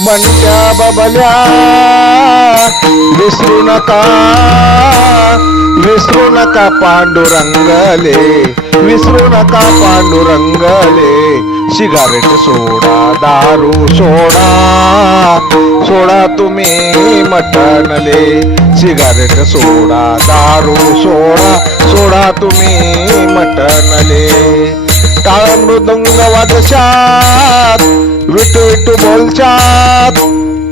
बंट्या बबल्या विसरू नका, विसरू नका पांडुरंगले, विसरू नका पांडुरंगले. सिगारेट सोडा, दारू सोडा, सोडा तुम्ही मटणले. सिगारेट सोडा, दारू सोडा, सोडा तुम्ही मटणले. टाळ मृदंग वाजशात, विटू विटू बोलशात,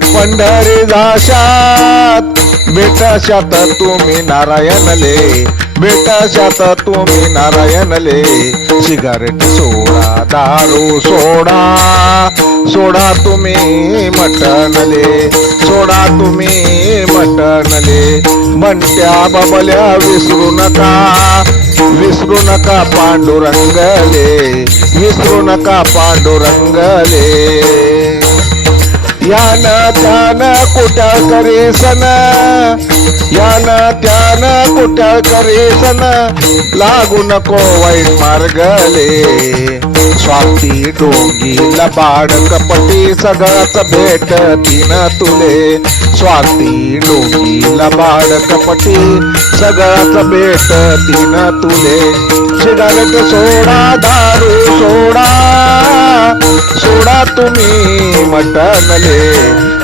पंढरी जाशात, भेटशात तुम्ही नारायणले, भेटशात तुम्ही नारायणले. सिगारेट सोडा, दारू सोडा, सोडा तुम्ही मटणले, सोडा तुम्ही मटणले. बंट्या बबल्या विसरू नका, विसरू नका पांडुरंगले, विसरू नका पांडुरंगले. यान त्यान कुट्याळ करेसन, यान त्यान कुट्याळ करेसन, लागू नको वाईट मार्गले. स्वार्थी डोंगी लबाड कपटी सगळंच भेटतीन तुले. स्वार्थी डोंगी लबाड कपटी सगळंच भेटतीन तुले. सिगारेट सोडा, दारू सोडा, सोडा तुम्ही मटणले,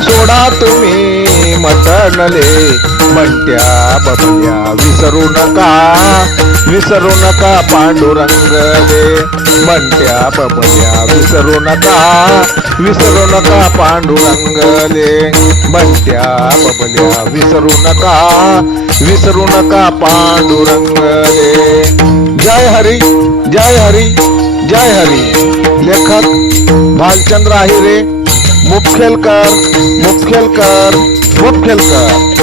सोडा तुम्ही मटणले. बंट्या बबल्या विसरू नका, विसरू नका पांडुरंगले. बंट्या बबल्या विसरू नका, विसरू नका पांडुरंगले. बंट्या बबल्या विसरू नका, विसरू नका पांडुरंगले. जय हरी, जय हरी, जय हरी. लेखक भालचंद्र आहिरे, मुखेलकर, मुखेलकर, मुखेलकर.